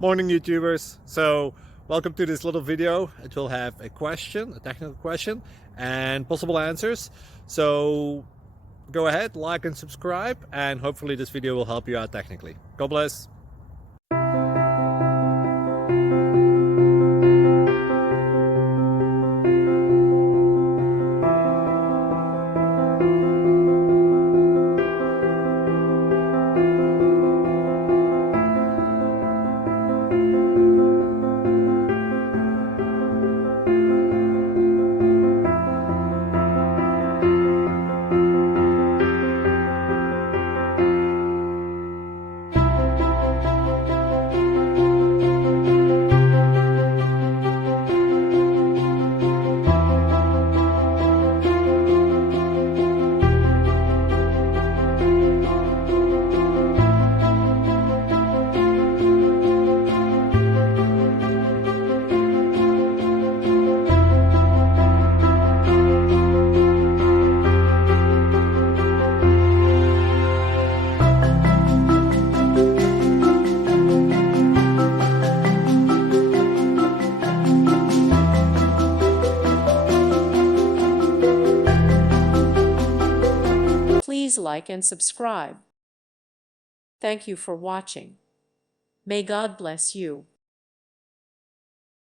Morning YouTubers. So welcome to this little video. It will have a question, a technical question, and possible answers. So go ahead, like and subscribe, and hopefully this video will help you out technically. God bless. Please like and subscribe. Thank you for watching. May God bless you.